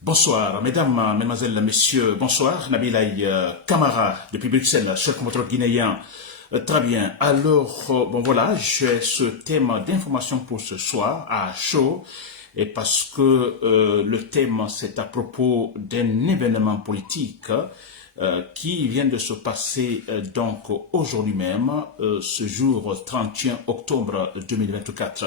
Bonsoir, mesdames, mesdemoiselles, messieurs, bonsoir. Nabilaï Kamara, depuis Bruxelles, cher compatriote guinéen. Très bien. Alors, bon voilà, j'ai ce thème d'information pour ce soir à chaud, et parce que le thème, c'est à propos d'un événement politique qui vient de se passer donc aujourd'hui même, ce jour 31 octobre 2024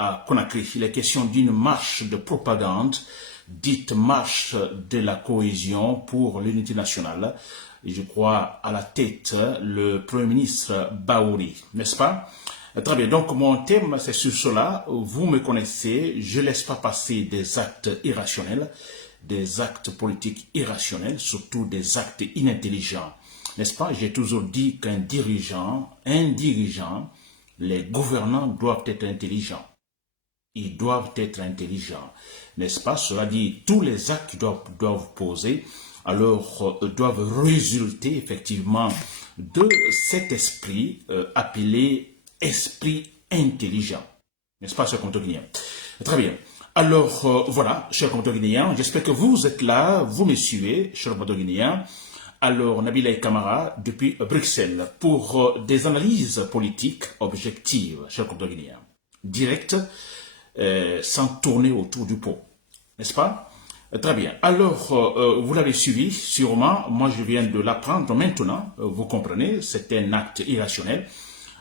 à Conakry. Il est question d'une marche de propagande, dite marche de la cohésion pour l'unité nationale. Et je crois à la tête le Premier ministre Baouri, n'est-ce pas? Très bien, donc mon thème c'est sur cela. Vous me connaissez, je ne laisse pas passer des actes irrationnels, des actes politiques irrationnels, surtout des actes inintelligents. N'est-ce pas? J'ai toujours dit qu'un dirigeant, les gouvernants doivent être intelligents. Ils doivent être intelligents, n'est-ce pas? Cela dit, tous les actes qu'ils doivent poser, alors doivent résulter effectivement de cet esprit appelé esprit intelligent, n'est-ce pas, chers compatriotes? Très bien. Alors voilà, chers compatriotes, j'espère que vous êtes là, vous me suivez, chers compatriotes. Alors, Nabila Kamara, depuis Bruxelles, pour des analyses politiques objectives, chers compatriotes, directes, sans tourner autour du pot, n'est-ce pas? Très bien. Alors, vous l'avez suivi, sûrement. Moi, je viens de l'apprendre maintenant. Vous comprenez, c'est un acte irrationnel.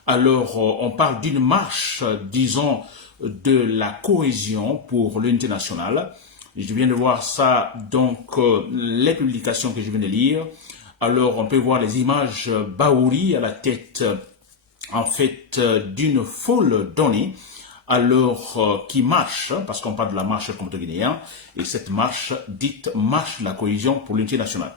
Alors, on parle d'une marche, disons, de la cohésion pour l'unité nationale. Je viens de voir ça, donc, les publications que je viens de lire. Alors, on peut voir les images Baouri à la tête, en fait, d'une foule donnée, alors qui marche, parce qu'on parle de la marche contre guinéen, et cette marche dite marche de la cohésion pour l'unité nationale.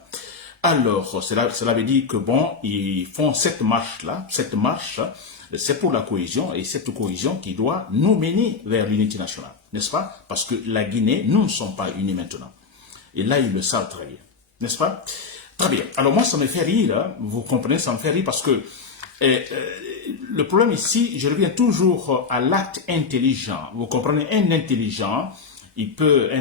Alors, cela veut dire que bon, ils font cette marche-là, c'est pour la cohésion, et cette cohésion qui doit nous mener vers l'unité nationale, n'est-ce pas? Parce que la Guinée, nous ne sommes pas unis maintenant. Et là, ils le savent très bien, n'est-ce pas? Très bien. Alors moi, ça me fait rire, hein, vous comprenez, ça me fait rire parce que le problème ici, je reviens toujours à l'acte intelligent. Vous comprenez, un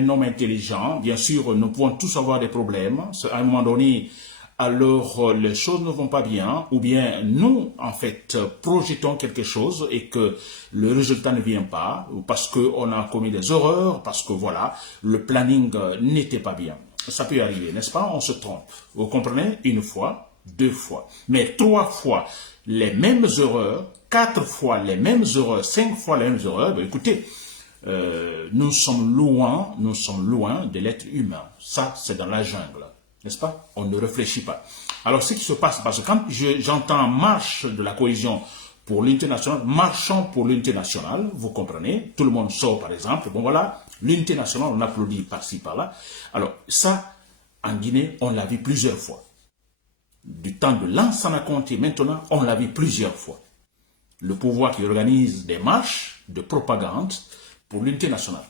homme intelligent, bien sûr, nous pouvons tous avoir des problèmes. À un moment donné, alors les choses ne vont pas bien, ou bien nous, en fait, projetons quelque chose et que le résultat ne vient pas, parce qu'on a commis des erreurs, parce que voilà, le planning n'était pas bien. Ça peut arriver, n'est-ce pas? On se trompe. Vous comprenez? Une fois, deux fois. Mais trois fois les mêmes erreurs, quatre fois les mêmes erreurs, cinq fois les mêmes erreurs, ben écoutez, nous sommes loin de l'être humain. Ça, c'est dans la jungle, n'est-ce pas? On ne réfléchit pas. Alors, ce qui se passe, parce que quand j'entends marche de la cohésion pour l'unité nationale, marchons pour l'unité nationale, vous comprenez, tout le monde sort par exemple, bon voilà, l'unité nationale, on applaudit par-ci, par-là. Alors, ça, en Guinée, on l'a vu plusieurs fois. Du temps de Lansana Conté, maintenant, on l'a vu plusieurs fois. Le pouvoir qui organise des marches de propagande pour l'unité nationale.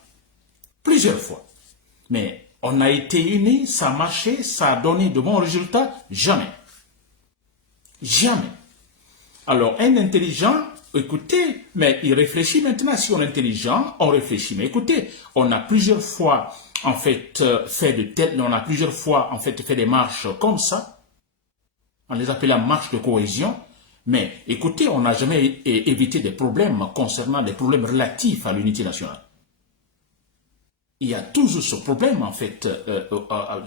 Plusieurs fois. Mais on a été unis, ça a marché, ça a donné de bons résultats? Jamais. Jamais. Alors, un intelligent, écoutez, mais il réfléchit maintenant. Si on est intelligent, on réfléchit. Mais écoutez, on a plusieurs fois, en fait, fait des marches comme ça. On les appelle la marche de cohésion. Mais écoutez, on n'a jamais évité des problèmes concernant des problèmes relatifs à l'unité nationale. Il y a toujours ce problème, en fait,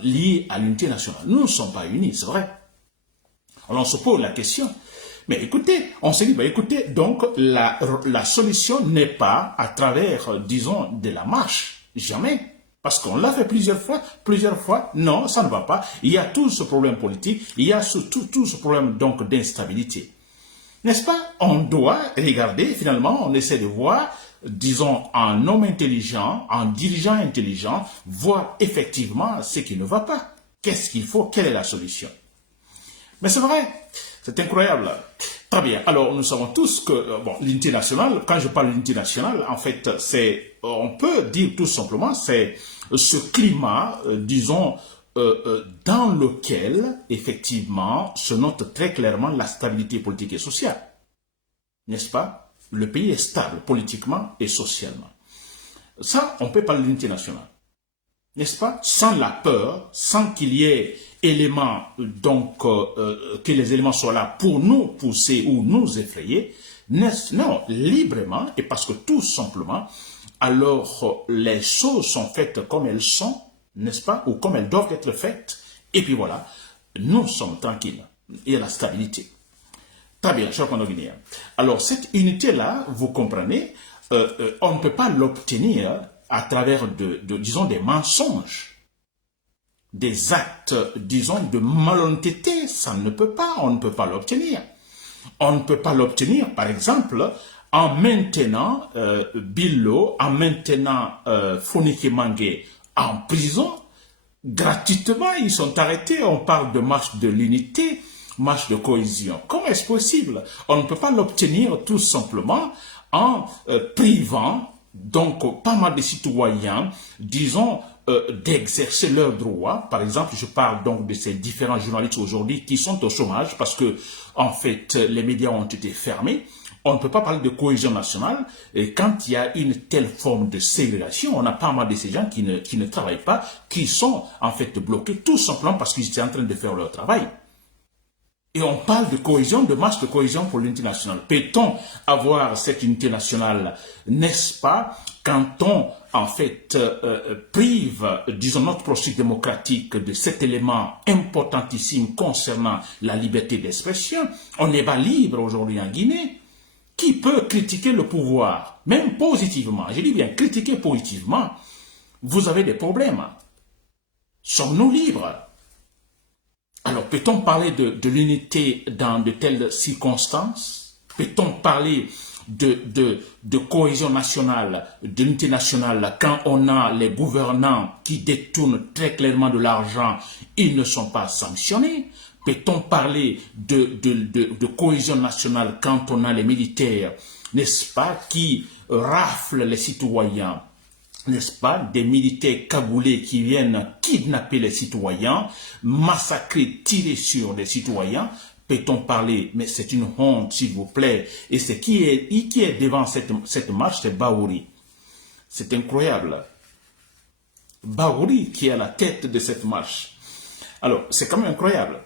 lié à l'unité nationale. Nous ne sommes pas unis, c'est vrai. Alors on se pose la question. Mais écoutez, on s'est dit, bah, écoutez, donc la solution n'est pas à travers, disons, de la marche. Jamais. Parce qu'on l'a fait plusieurs fois, non, ça ne va pas. Il y a tout ce problème politique, il y a surtout tout ce problème donc d'instabilité. N'est-ce pas? On doit regarder, finalement, on essaie de voir, disons, un homme intelligent, un dirigeant intelligent, voir effectivement ce qui ne va pas. Qu'est-ce qu'il faut? Quelle est la solution? Mais c'est vrai, c'est incroyable. Très bien. Alors, nous savons tous que bon, l'unité nationale, quand je parle d'unité nationale, en fait, on peut dire tout simplement, c'est ce climat, disons, dans lequel, effectivement, se note très clairement la stabilité politique et sociale. N'est-ce pas? Le pays est stable politiquement et socialement. Ça, on peut parler d'unité nationale. n'est-ce pas, sans la peur, sans qu'il y ait éléments, donc, que les éléments soient là pour nous pousser ou nous effrayer, non, librement, et parce que tout simplement, alors les choses sont faites comme elles sont, n'est-ce pas, ou comme elles doivent être faites, et puis voilà, nous sommes tranquilles, il y a la stabilité. Très bien, cher Guinéen. Alors, cette unité-là, vous comprenez, on ne peut pas l'obtenir à travers, disons, des mensonges, des actes, disons, de malhonnêteté. Ça ne peut pas, on ne peut pas l'obtenir. On ne peut pas l'obtenir, par exemple, en maintenant Billo, en maintenant Fonike Mangue en prison, gratuitement, ils sont arrêtés, on parle de marche de l'unité, marche de cohésion. Comment est-ce possible? On ne peut pas l'obtenir tout simplement en privant donc pas mal de citoyens, disons, d'exercer leurs droits. Par exemple, je parle donc de ces différents journalistes aujourd'hui qui sont au chômage parce que, en fait, les médias ont été fermés. On ne peut pas parler de cohésion nationale et quand il y a une telle forme de ségrégation, on a pas mal de ces gens qui ne travaillent pas, qui sont en fait bloqués tout simplement parce qu'ils étaient en train de faire leur travail. Et on parle de cohésion, de marche de cohésion pour l'unité nationale. Peut-on avoir cette unité nationale, n'est-ce pas, quand on, en fait, prive, disons, notre processus démocratique de cet élément importantissime concernant la liberté d'expression? On n'est pas libre aujourd'hui en Guinée. Qui peut critiquer le pouvoir, même positivement? Je dis bien critiquer positivement. Vous avez des problèmes. Sommes-nous libres? Alors, peut-on parler de l'unité dans de telles circonstances? Peut-on parler de cohésion nationale, d'unité nationale, quand on a les gouvernants qui détournent très clairement de l'argent, ils ne sont pas sanctionnés? Peut-on parler de cohésion nationale quand on a les militaires, n'est-ce pas, qui raflent les citoyens, n'est-ce pas, des militaires cagoulés qui viennent kidnapper les citoyens, massacrer, tirer sur les citoyens? Peut-on parler, mais c'est une honte, s'il vous plaît, et c'est qui est devant cette marche? C'est Bahouri. C'est incroyable. Bahouri qui est à la tête de cette marche. Alors, c'est quand même incroyable.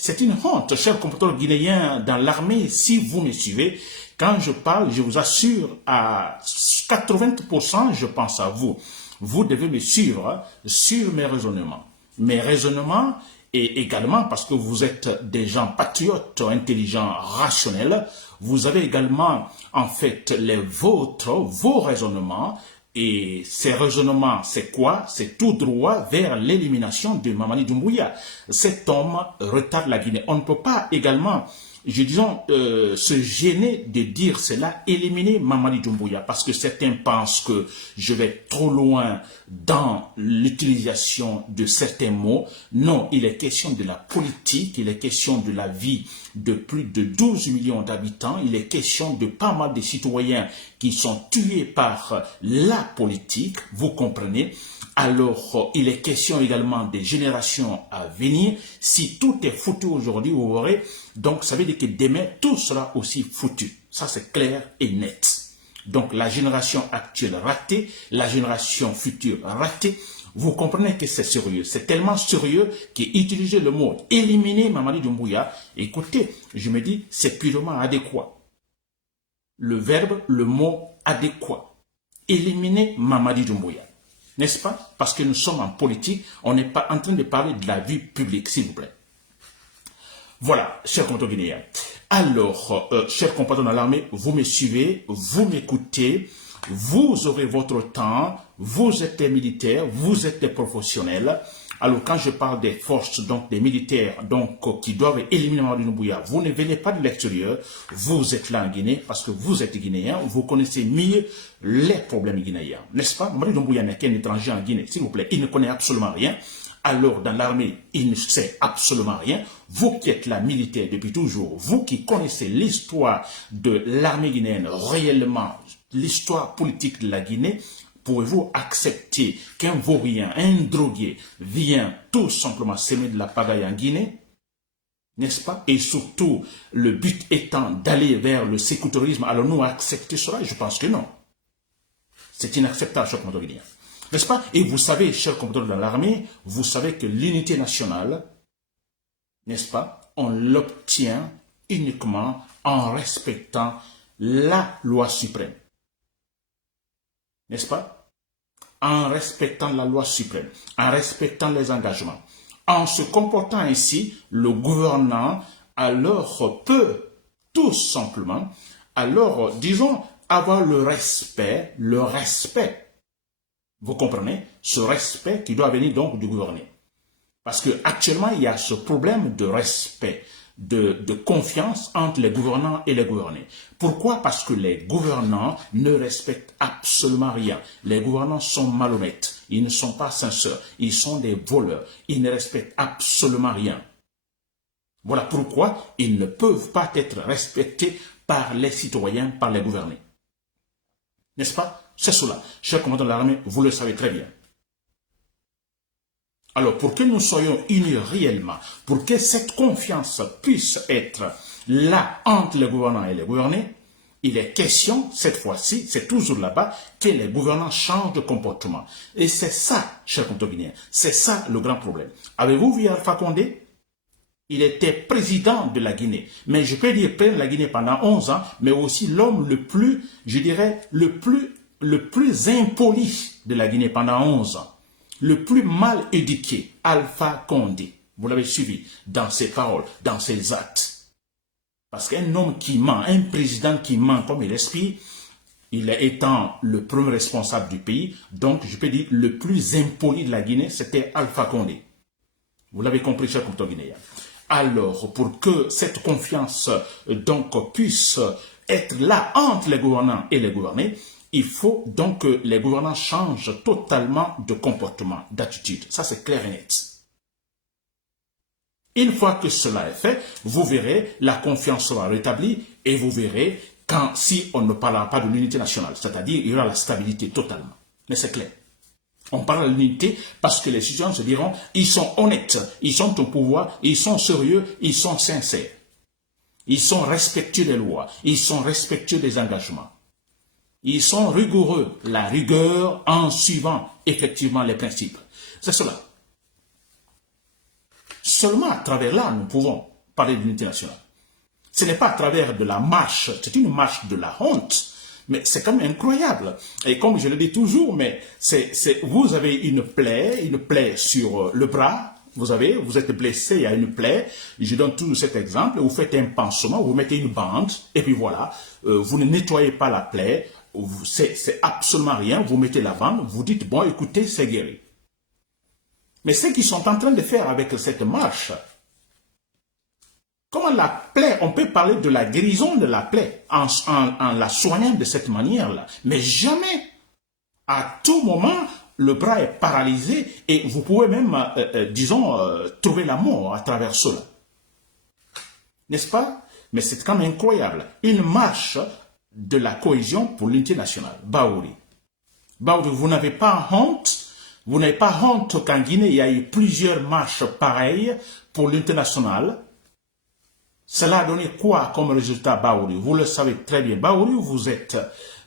C'est une honte, chers compatriotes guinéens dans l'armée, si vous me suivez. Quand je parle, je vous assure, à 80%, je pense à vous. Vous devez me suivre sur mes raisonnements. Mes raisonnements, et également parce que vous êtes des gens patriotes, intelligents, rationnels, vous avez également, en fait, vos raisonnements. Et ces raisonnements, c'est quoi? C'est tout droit vers l'élimination de Mamadi Doumbouya. Cet homme retarde la Guinée. On ne peut pas également, disons, se gêner de dire cela, éliminer Mamadi Doumbouya, parce que certains pensent que je vais trop loin dans l'utilisation de certains mots. Non, il est question de la politique, il est question de la vie de plus de 12 millions d'habitants, il est question de pas mal de citoyens qui sont tués par la politique, vous comprenez. Alors, il est question également des générations à venir. Si tout est foutu aujourd'hui, vous verrez, donc ça veut dire que demain, tout sera aussi foutu. Ça, c'est clair et net. Donc, la génération actuelle ratée, la génération future ratée, vous comprenez que c'est sérieux. C'est tellement sérieux qu'utiliser le mot « éliminer Mamadi Doumbouya », écoutez, je me dis, c'est purement adéquat. Le verbe, le mot « adéquat ». Éliminer Mamadi Doumbouya. N'est-ce pas? Parce que nous sommes en politique, on n'est pas en train de parler de la vie publique, s'il vous plaît. Voilà, chers compatriotes guinéens. Alors, chers compatriotes dans l'armée, vous me suivez, vous m'écoutez, vous aurez votre temps, vous êtes des militaires, vous êtes des professionnels. Alors, quand je parle des forces, donc des militaires, donc qui doivent éliminer Mamadi Doumbouya, vous ne venez pas de l'extérieur, vous êtes là en Guinée, parce que vous êtes guinéen, vous connaissez mieux les problèmes guinéens, n'est-ce pas? Mamadi Doumbouya n'est qu'un étranger en Guinée, s'il vous plaît, il ne connaît absolument rien. Alors, dans l'armée, il ne sait absolument rien. Vous qui êtes là, militaire depuis toujours, vous qui connaissez l'histoire de l'armée guinéenne, réellement, l'histoire politique de la Guinée, pouvez-vous accepter qu'un vaurien, un drogué, vient tout simplement semer de la pagaille en Guinée? N'est-ce pas? Et surtout, le but étant d'aller vers le sécuritarisme, allons-nous accepter cela? Je pense que non. C'est inacceptable, choc guinéen. N'est-ce pas? Et vous savez, chers compatriotes dans l'armée, vous savez que l'unité nationale, n'est-ce pas, on l'obtient uniquement en respectant la loi suprême. N'est-ce pas? En respectant la loi suprême, en respectant les engagements. En se comportant ainsi, le gouvernant alors peut tout simplement, alors disons, avoir le respect, vous comprenez, ce respect qui doit venir donc du gouverné. Parce qu'actuellement, il y a ce problème de respect, de confiance entre les gouvernants et les gouvernés. Pourquoi? Parce que les gouvernants ne respectent absolument rien. Les gouvernants sont malhonnêtes, ils ne sont pas sincères, ils sont des voleurs, ils ne respectent absolument rien. Voilà pourquoi ils ne peuvent pas être respectés par les citoyens, par les gouvernés. N'est-ce pas? C'est cela. Chers commandants de l'armée, vous le savez très bien. Alors, pour que nous soyons unis réellement, pour que cette confiance puisse être là entre les gouvernants et les gouvernés, il est question, cette fois-ci, c'est toujours là-bas, que les gouvernants changent de comportement. Et c'est ça, chers compatriotes guinéens, c'est ça le grand problème. Avez-vous vu Alpha Condé? Il était président de la Guinée. Mais je peux dire président de la Guinée pendant 11 ans, mais aussi l'homme le plus, je dirais, le plus impoli de la Guinée pendant 11 ans. Le plus mal éduqué, Alpha Condé. Vous l'avez suivi dans ses paroles, dans ses actes. Parce qu'un homme qui ment, un président qui ment comme il respire, il est étant le premier responsable du pays, donc je peux dire le plus impoli de la Guinée, c'était Alpha Condé. Vous l'avez compris, chers compatriotes guinéens. Alors, pour que cette confiance donc puisse être là entre les gouvernants et les gouvernés, il faut donc que les gouvernants changent totalement de comportement, d'attitude. Ça, c'est clair et net. Une fois que cela est fait, vous verrez, la confiance sera rétablie et vous verrez si on ne parlera pas de l'unité nationale, c'est-à-dire il y aura la stabilité totalement. Mais c'est clair. On parle de l'unité parce que les citoyens se diront, ils sont honnêtes, ils sont au pouvoir, ils sont sérieux, ils sont sincères. Ils sont respectueux des lois, ils sont respectueux des engagements. Ils sont rigoureux, la rigueur en suivant effectivement les principes. C'est cela. Seulement à travers là, nous pouvons parler d'unité nationale. Ce n'est pas à travers de la marche, c'est une marche de la honte. Mais c'est quand même incroyable. Et comme je le dis toujours, mais vous avez une plaie sur le bras, vous êtes blessé, il y a une plaie. Je donne toujours cet exemple. Vous faites un pansement, vous mettez une bande, et puis voilà, vous ne nettoyez pas la plaie, c'est absolument rien, vous mettez la bande, vous dites, bon, écoutez, c'est guéri. Mais ce qu'ils sont en train de faire avec cette marche, comment la plaie, on peut parler de la guérison de la plaie en la soignant de cette manière-là. Mais jamais, à tout moment, le bras est paralysé et vous pouvez même, disons, trouver la mort à travers cela. N'est-ce pas? Mais c'est quand même incroyable. Une marche de la cohésion pour l'unité nationale. Baouri. Baouri, vous n'avez pas honte? Vous n'avez pas honte qu'en Guinée, il y a eu plusieurs marches pareilles pour l'unité nationale? Cela a donné quoi comme résultat, Baouri? Vous le savez très bien. Baouri, vous êtes,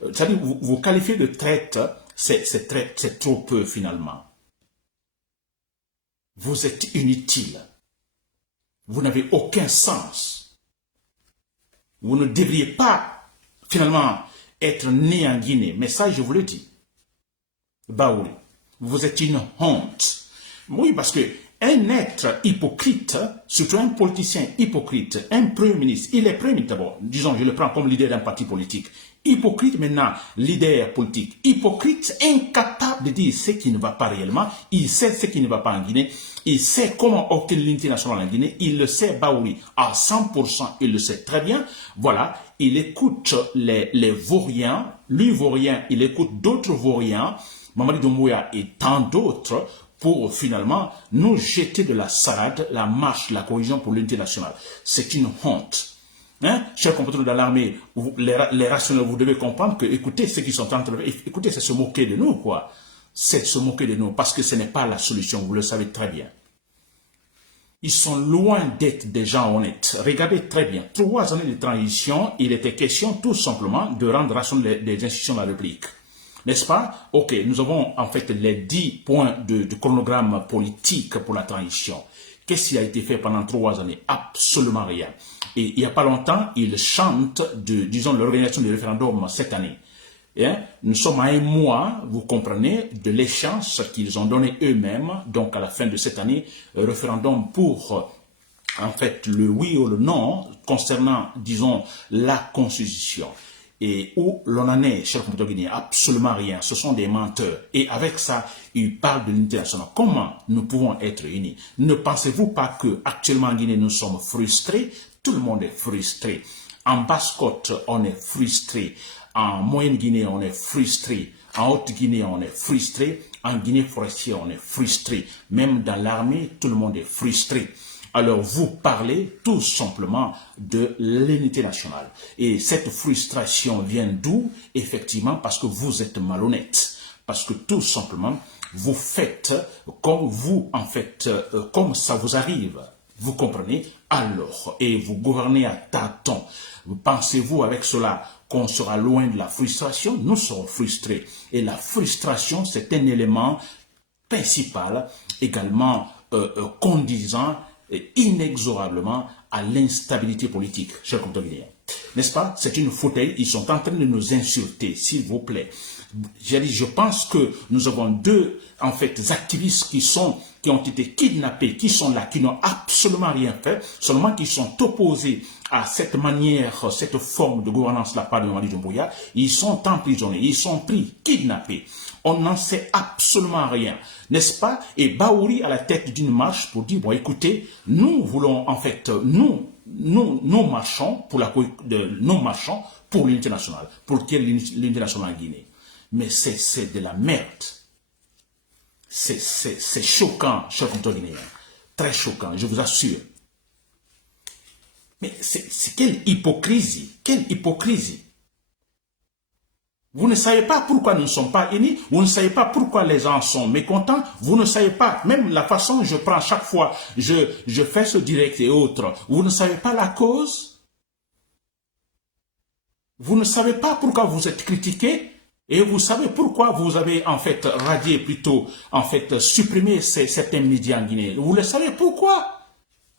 c'est-à-dire vous qualifiez de traite, c'est trop peu finalement. Vous êtes inutile. Vous n'avez aucun sens. Vous ne devriez pas finalement être né en Guinée. Mais ça, je vous le dis. Baouri, vous êtes une honte. Oui, parce que un être hypocrite, surtout un politicien hypocrite, un premier ministre, il est premier ministre d'abord, disons, je le prends comme leader d'un parti politique. Hypocrite maintenant, leader politique. Hypocrite, incapable de dire ce qui ne va pas réellement. Il sait ce qui ne va pas en Guinée. Il sait comment obtenir l'unité nationale en Guinée. Il le sait, Baouri, à 100%, il le sait très bien. Voilà, il écoute les vauriens. Lui, vaurien, il écoute d'autres vauriens, Mamadi Doumbouya et tant d'autres, pour finalement nous jeter de la salade, la marche, la cohésion pour l'unité nationale. C'est une honte. Hein? Chers compatriotes dans l'armée, les rationnels, vous devez comprendre que, écoutez, ceux qui sont en train de... Écoutez, c'est se moquer de nous, quoi. C'est se moquer de nous, parce que ce n'est pas la solution, vous le savez très bien. Ils sont loin d'être des gens honnêtes. Regardez très bien, 3 années de transition, il était question tout simplement de rendre rationnel les institutions de la République. N'est-ce pas? Ok, nous avons en fait les 10 points de chronogramme politique pour la transition. Qu'est-ce qui a été fait pendant 3 années? Absolument rien. Et il n'y a pas longtemps, ils chantent disons, l'organisation du référendum cette année. Nous sommes à un mois, vous comprenez, de l'échéance qu'ils ont donné eux-mêmes, donc à la fin de cette année, référendum pour, en fait, le oui ou le non concernant, disons, la Constitution. Et où l'on en est, chers compatriotes guinéens, absolument rien. Ce sont des menteurs. Et avec ça, ils parlent de l'unité nationale. Comment nous pouvons être unis? Ne pensez-vous pas que actuellement en Guinée, nous sommes frustrés? Tout le monde est frustré. En Basse-Côte, on est frustré. En Moyenne-Guinée, on est frustré. En Haute-Guinée, on est frustré. En Guinée forestière, on est frustré. Même dans l'armée, tout le monde est frustré. Alors, vous parlez tout simplement de l'unité nationale. Et cette frustration vient d'où? Effectivement, parce que vous êtes malhonnête. Parce que tout simplement, vous faites comme vous, en fait, comme ça vous arrive. Vous comprenez? Alors, et vous gouvernez à tâtons. Pensez-vous avec cela qu'on sera loin de la frustration? Nous serons frustrés. Et la frustration, c'est un élément principal, également conduisant inexorablement à l'instabilité politique, chers compatriotes. N'est-ce pas? C'est une fauteuil, ils sont en train de nous insulter, s'il vous plaît. J'ai dit, je pense que nous avons deux, en fait, activistes qui ont été kidnappés, qui sont là, qui n'ont absolument rien fait, seulement qui sont opposés à cette manière, cette forme de gouvernance de la part de Mamadi Doumbouya. Ils sont emprisonnés, ils sont pris, kidnappés. On n'en sait absolument rien, n'est-ce pas? Et Baouri à la tête d'une marche pour dire, bon écoutez, nous voulons en fait, nous marchons pour l'unité nationale, pour qu'il y ait l'unité nationale en Guinée. Mais c'est de la merde. C'est choquant, chers compatriotes guinéens. Très choquant, je vous assure. Mais c'est quelle hypocrisie, quelle hypocrisie. Vous ne savez pas pourquoi nous ne sommes pas unis, vous ne savez pas pourquoi les gens sont mécontents, vous ne savez pas, même la façon dont je prends chaque fois, je fais ce direct et autres, vous ne savez pas la cause, vous ne savez pas pourquoi vous êtes critiqué, et vous savez pourquoi vous avez en fait radié plutôt, en fait supprimé certains médias en Guinée. Vous le savez pourquoi?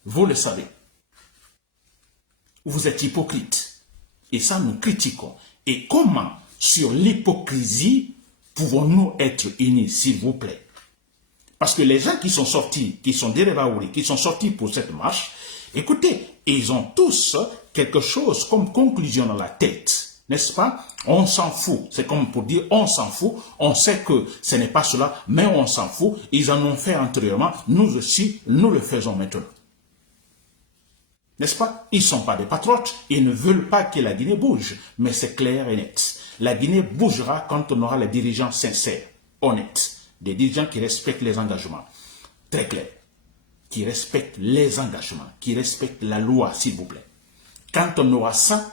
Vous le savez. Vous êtes hypocrite. Et ça, nous critiquons. Et comment, sur l'hypocrisie, pouvons-nous être unis, s'il vous plaît? Parce que les gens qui sont sortis, qui sont des Baouri, qui sont sortis pour cette marche, écoutez, ils ont tous quelque chose comme conclusion dans la tête. N'est-ce pas? On s'en fout. C'est comme pour dire on s'en fout. On sait que ce n'est pas cela, mais on s'en fout. Ils en ont fait antérieurement. Nous aussi, nous le faisons maintenant. N'est-ce pas? Ils ne sont pas des patriotes. Ils ne veulent pas que la Guinée bouge. Mais c'est clair et net. La Guinée bougera quand on aura les dirigeants sincères, honnêtes. Des dirigeants qui respectent les engagements. Très clair. Qui respectent les engagements. Qui respectent la loi, s'il vous plaît. Quand on aura ça,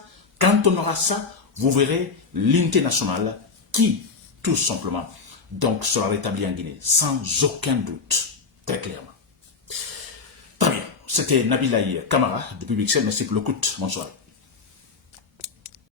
vous verrez l'unité nationale qui, tout simplement, donc sera rétablie en Guinée, sans aucun doute, très clairement. Très bien, c'était Nabilaï Kamara, depuis Bruxelles, merci pour l'écoute, bonsoir.